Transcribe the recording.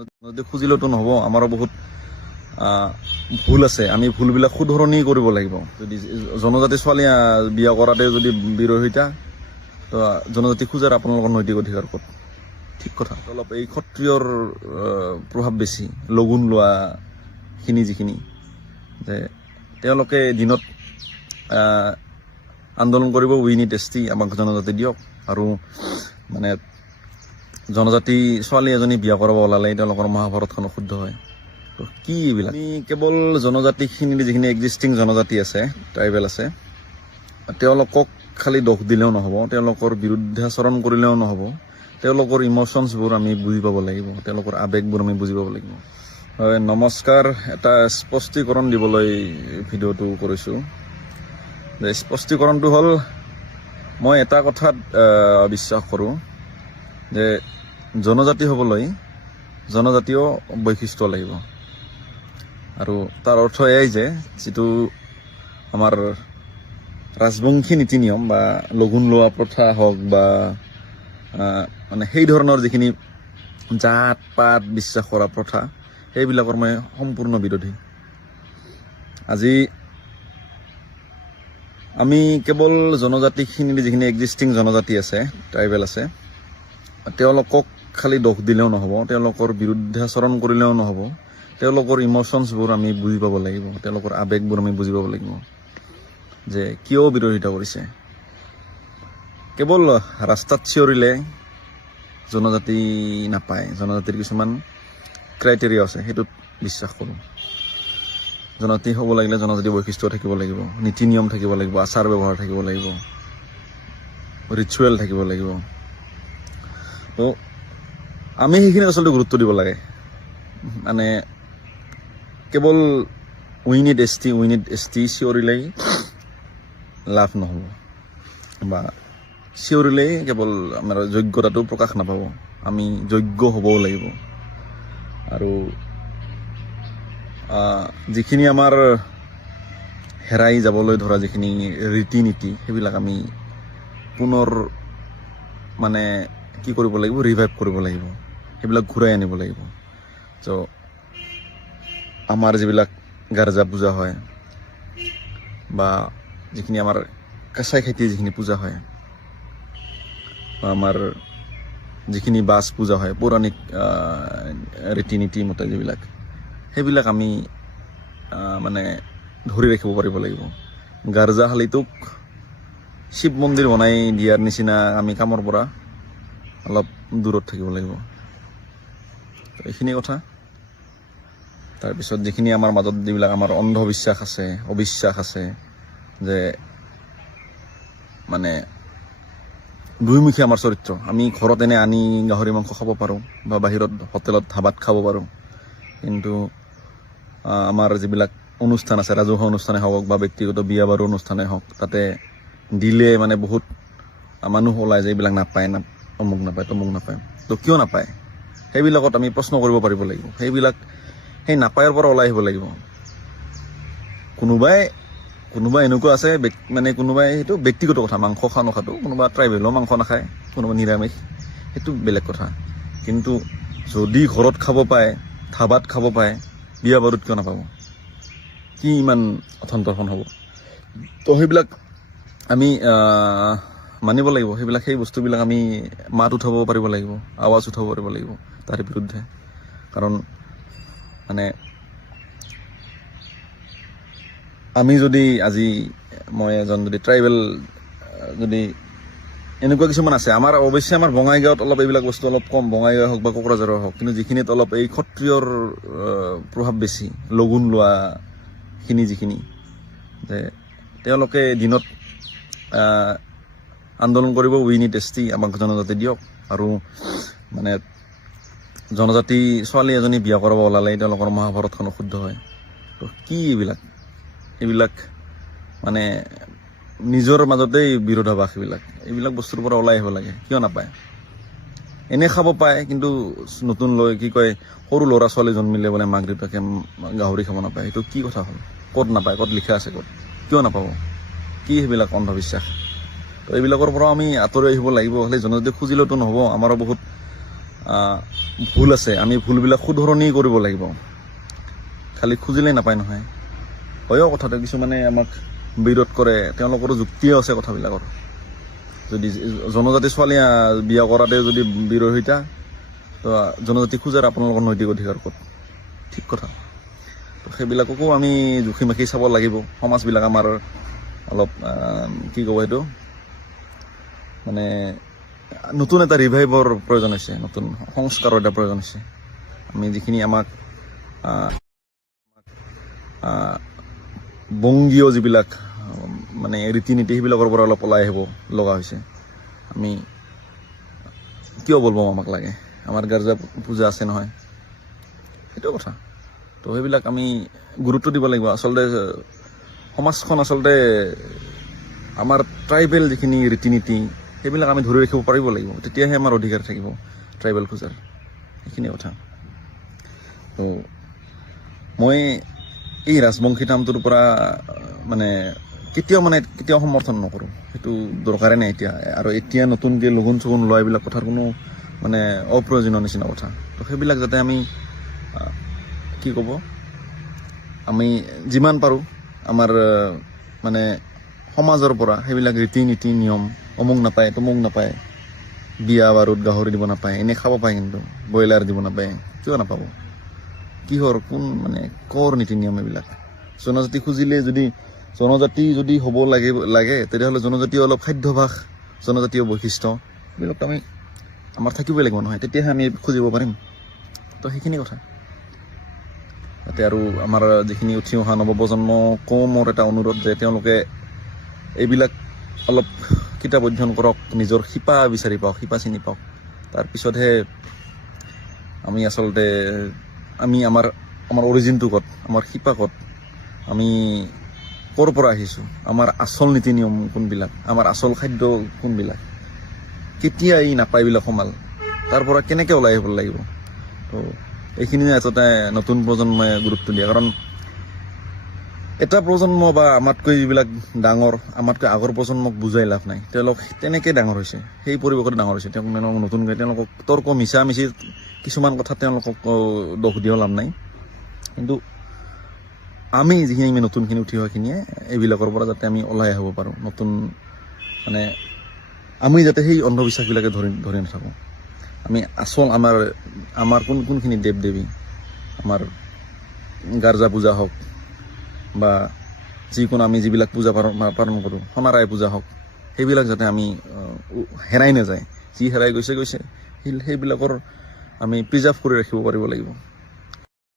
যদি খুজিলেতো নহ'ব, আমাৰো বহুত ভুল আছে। আমি ভুলবিলাক শুধৰণি কৰিব লাগিব। যদি জনজাতি ছোৱালী বিয়া কৰাতে যদি বিৰোধিতা, তো জনজাতি খোজাৰ আপোনালোকৰ নৈতিক অধিকাৰ ক'ত? ঠিক কথা। অলপ এই ক্ষত্ৰিয়ৰ প্ৰভাৱ বেছি, লগুণ লোৱাখিনি যিখিনি, যে তেওঁলোকে দিনত আন্দোলন কৰিব, উই নিড এছটি, আমাক জনজাতি দিয়ক। আৰু মানে জনজাতি ছোৱালী এজনী বিয়া কৰাব ওলালে তেওঁলোকৰ মহাভাৰতখন অশুদ্ধ হয়। তো কি এইবিলাক? আমি কেৱল জনজাতিখিনি যিখিনি এক্সিষ্টিং জনজাতি আছে, ট্ৰাইবেল আছে, তেওঁলোকক খালি দোষ দিলেও নহ'ব, তেওঁলোকৰ বিৰুদ্ধাচৰণ কৰিলেও নহ'ব। তেওঁলোকৰ ইম'শ্যনছবোৰ আমি বুজি পাব লাগিব, তেওঁলোকৰ আৱেগবোৰ আমি বুজি পাব লাগিব। হয়, নমস্কাৰ। এটা স্পষ্টীকৰণ দিবলৈ ভিডিঅ'টো কৰিছোঁ। যে স্পষ্টীকৰণটো হ'ল, মই এটা কথাত বিশ্বাস কৰোঁ যে জনজাতি হ'বলৈ জনজাতীয় বৈশিষ্ট্য লাগিব। আৰু তাৰ অৰ্থ এয়াই যে যিটো আমাৰ ৰাজবংশী নীতি নিয়ম বা লগুণ লোৱা প্ৰথা হওক বা মানে সেই ধৰণৰ যিখিনি জাত পাত বিশ্বাস কৰা প্ৰথা, সেইবিলাকৰ মই সম্পূৰ্ণ বিৰোধী। আজি আমি কেৱল জনজাতিখিনি যিখিনি এক্সিষ্টিং জনজাতি আছে, ট্ৰাইবেল আছে, তেওঁলোকক খালি দোষ দিলেও নহ'ব, তেওঁলোকৰ বিৰুদ্ধাচৰণ কৰিলেও নহ'ব। তেওঁলোকৰ ইম'শ্যনছবোৰ আমি বুজি পাব লাগিব, তেওঁলোকৰ আৱেগবোৰ আমি বুজি পাব লাগিব, যে কিয় বিৰোধিতা কৰিছে। কেৱল ৰাস্তাত চিঞৰিলে জনজাতি নাপায়, জনজাতিৰ কিছুমান ক্ৰাইটেৰিয়া আছে, সেইটোত বিশ্বাস কৰোঁ। জনজাতি হ'ব লাগিলে জনজাতি বৈশিষ্ট্য থাকিব লাগিব, নীতি নিয়ম থাকিব লাগিব, আচাৰ ব্যৱহাৰ থাকিব লাগিব, ৰিচুৱেল থাকিব লাগিব। তো আমি সেইখিনি আচলতে গুৰুত্ব দিব লাগে। মানে কেৱল উই নিড এছ টি চিঞৰিলেই লাভ নহ'ব, বা চিঞৰিলেই কেৱল আমাৰ যোগ্যতাটো প্ৰকাশ নাপাব। আমি যোগ্য হ'বও লাগিব। আৰু যিখিনি আমাৰ হেৰাই যাবলৈ ধৰা যিখিনি ৰীতি নীতি, সেইবিলাক আমি পুনৰ মানে কি কৰিব লাগিব, ৰিভাইভ কৰিব লাগিব, সেইবিলাক ঘূৰাই আনিব লাগিব। ত' আমাৰ যিবিলাক গাৰ্জা পূজা হয় বা যিখিনি আমাৰ কাছাই খেতি যিখিনি পূজা হয়, বা আমাৰ যিখিনি বাছ পূজা হয়, পৌৰাণিক ৰীতি নীতি মতে যিবিলাক, সেইবিলাক আমি মানে ধৰি ৰাখিব পাৰিব লাগিব। গাৰ্জাশালীটোক শিৱ মন্দিৰ বনাই দিয়াৰ নিচিনা আমি কামৰ পৰা অলপ দূৰত থাকিব লাগিব। এইখিনি কথা। তাৰপিছত যিখিনি আমাৰ মাজত যিবিলাক আমাৰ অন্ধবিশ্বাস আছে, অবিশ্বাস আছে, যে মানে দুইমুখী আমাৰ চৰিত্ৰ। আমি ঘৰত এনে আনি গাহৰি মাংস খাব পাৰোঁ বা বাহিৰত হোটেলত ধাবাত খাব পাৰোঁ, কিন্তু আমাৰ যিবিলাক অনুষ্ঠান আছে, ৰাজহুৱা অনুষ্ঠানে হওক বা ব্যক্তিগত বিয়া বাৰু অনুষ্ঠানে হওক, তাতে দিলে মানে বহুত মানুহ ওলাই যে এইবিলাক নাপায়, অমুক নাপায়, তমুক নাপায়। তো কিয় নাপায়? সেইবিলাকত আমি প্ৰশ্ন কৰিব পাৰিব লাগিব। সেই নাপায়ৰ পৰা ওলাই আহিব লাগিব। কোনোবাই এনেকুৱা আছে, মানে কোনোবাই, সেইটো ব্যক্তিগত কথা, মাংস খোৱা নোখোৱাটো, কোনোবা ট্ৰাইবেলো মাংস নাখায়, কোনোবা নিৰামিষ, সেইটো বেলেগ কথা। কিন্তু যদি ঘৰত খাব পায়, ধাবাত খাব পায়, বিয়া বাৰুত কিয় নাপাব? কি ইমান অথন্তৰখন হ'ব? তো সেইবিলাক আমি মানিব লাগিব। সেই বস্তুবিলাক আমি মাত উঠাব পাৰিব লাগিব, আৱাজ উঠাব পাৰিব লাগিব তাৰ বিৰুদ্ধে। কাৰণ মানে আমি যদি আজি মই এজন যদি ট্ৰাইবেল, যদি এনেকুৱা কিছুমান আছে, আমাৰ অৱশ্যে আমাৰ বঙাইগাঁৱত অলপ এইবিলাক বস্তু অলপ কম, বঙাইগাঁও হওক বা কোকৰাঝাৰৰ হওক, কিন্তু যিখিনিত অলপ এই ক্ষত্ৰিয়ৰ প্ৰভাৱ বেছি, লগুণ লোৱাখিনি যিখিনি, যে তেওঁলোকে দিনত আন্দোলন কৰিব, উই নিড এছটি, আমাক জনজাতি দিয়ক। আৰু মানে জনজাতি ছোৱালী এজনী বিয়া কৰাব ওলালে তেওঁলোকৰ মহাভাৰতখন অশুদ্ধ হয়। তো কি এইবিলাক মানে নিজৰ মাজতেই বিৰোধাভাস। এইবিলাক বস্তুৰ পৰা ওলাই আহিব লাগে। কিয় নাপায়? এনে খাব পায়, কিন্তু নতুন লৈ কি কয়, সৰু ল'ৰা ছোৱালী জন্মিলে বোলে মাক দেউতাকে গাহৰি খাব নাপায়। সেইটো কি কথা হ'ল? ক'ত নাপায়? ক'ত লিখা আছে? ক'ত? কিয় নাপাব? কি সেইবিলাক অন্ধবিশ্বাস? তো এইবিলাকৰ পৰা আমি আঁতৰি আহিব লাগিব। খালি জনজাতি খুজিলেতো নহ'ব, আমাৰো বহুত ভুল আছে, আমি ভুলবিলাক শুধৰণি কৰিব লাগিব। খালি খুজিলেই নাপায় নহয়। হয়ও কথাটো কিছুমানে আমাক বিৰোধ কৰে, তেওঁলোকৰো যুক্তিও আছে কথাবিলাকৰ। যদি জনজাতি ছোৱালী বিয়া কৰাতে যদি বিৰোধিতা, তো জনজাতি খোজাৰ আপোনালোকৰ নৈতিক অধিকাৰ ক'ত? ঠিক কথা। তো সেইবিলাককো আমি জুখি মাখি চাব লাগিব। সমাজবিলাক আমাৰ অলপ কি ক'ব এইটো, মানে নতুন এটা ৰিভাইভৰ প্ৰয়োজন হৈছে, নতুন সংস্কাৰৰ এটা প্ৰয়োজন হৈছে। আমি যিখিনি আমাক বংগীয় যিবিলাক মানে ৰীতি নীতি সেইবিলাকৰ পৰা অলপ ওলাই আহিব লগা হৈছে। আমি কিয় বলবো আমাক লাগে, আমাৰ গাৰ্জা পূজা আছে নহয়, সেইটো কথা। তো সেইবিলাক আমি গুৰুত্ব দিব লাগিব। আচলতে সমাজখন আচলতে আমাৰ ট্ৰাইবেল যিখিনি ৰীতি নীতি সেইবিলাক আমি ধৰি ৰাখিব পাৰিব লাগিব, তেতিয়াহে আমাৰ অধিকাৰ থাকিব ট্ৰাইবেল পূজাৰ, সেইখিনি কথা। তো মই এই ৰাজবংশী নামটোৰ পৰা কেতিয়াও সমৰ্থন নকৰোঁ, সেইটো দৰকাৰে নাই এতিয়া। আৰু এতিয়া নতুনকৈ লগুণ চগুণ লোৱা এইবিলাক কথাৰ কোনো অপ্ৰয়োজনীয় নিচিনা কথা। তো সেইবিলাক যাতে আমি কি ক'ব, আমি যিমান পাৰোঁ আমাৰ সমাজৰ পৰা সেইবিলাক ৰীতি নীতি নিয়ম, অমুক নাপায় তমুক নাপায়, বিয়া বাৰুত গাহৰি দিব নাপায়, এনেই খাব পায় কিন্তু ব্ৰইলাৰ দিব নাপায়, কিয় নাপাব? কিহৰ কোন কৰ নীতি নিয়ম এইবিলাক? জনজাতি খুজিলে জনজাতি যদি হ'ব লাগে তেতিয়াহ'লে জনজাতীয় অলপ খাদ্যভাস, জনজাতীয় বৈশিষ্ট্য এইবিলাক আমাৰ থাকিবই লাগিব নহয়, তেতিয়াহে আমি খুজিব পাৰিম। তো সেইখিনি কথা। তাতে আৰু আমাৰ যিখিনি উঠি অহা নৱপ্ৰজন্মকো মোৰ এটা অনুৰোধ যে তেওঁলোকে এইবিলাক অলপ কিতাপ অধ্যয়ন কৰক, নিজৰ শিপা বিচাৰি পাওক, শিপা চিনি পাওক। তাৰপিছতহে আমি আচলতে আমাৰ অৰিজিনটো ক'ত, আমাৰ শিপা ক'ত, আমি ক'ৰ পৰা আহিছোঁ, আমাৰ আচল নীতি নিয়ম কোনবিলাক, আমাৰ আচল খাদ্য কোনবিলাক, কেতিয়া এই নাপায়বিলাক সোমাল, তাৰ পৰা কেনেকৈ ওলাই আহিব লাগিব। তো এইখিনি এটা নতুন প্ৰজন্মই গুৰুত্ব দিয়ে। কাৰণ এটা প্ৰজন্ম বা আমাতকৈ যিবিলাক ডাঙৰ, আমাতকৈ আগৰ প্ৰজন্মক বুজাই লাভ নাই। তেওঁলোক তেনেকৈ ডাঙৰ হৈছে, সেই পৰিৱেশত ডাঙৰ হৈছে। নতুনকৈ তেওঁলোকক তৰ্ক মিছা মিছি কিছুমান কথাত তেওঁলোকক দোষ দিও লাভ নাই। কিন্তু আমি যিখিনি নতুনখিনি উঠি অহাখিনিয়ে এইবিলাকৰ পৰা যাতে আমি ওলাই আহিব পাৰোঁ, নতুন আমি যাতে সেই অন্ধবিশ্বাসবিলাকে ধৰি নাথাকোঁ। আমি আচল আমাৰ কোনখিনি দেৱ দেৱী, আমাৰ গাৰ্জা পূজা হওক বা যিকোনো আমি যিবিলাক পূজা পালন কৰোঁ, সোণাৰাই পূজা হওক, সেইবিলাক যাতে আমি হেৰাই নাযায়। যি হেৰাই গৈছে সেইবিলাকৰ আমি প্ৰিজাৰ্ভ কৰি ৰাখিব পাৰিব লাগিব।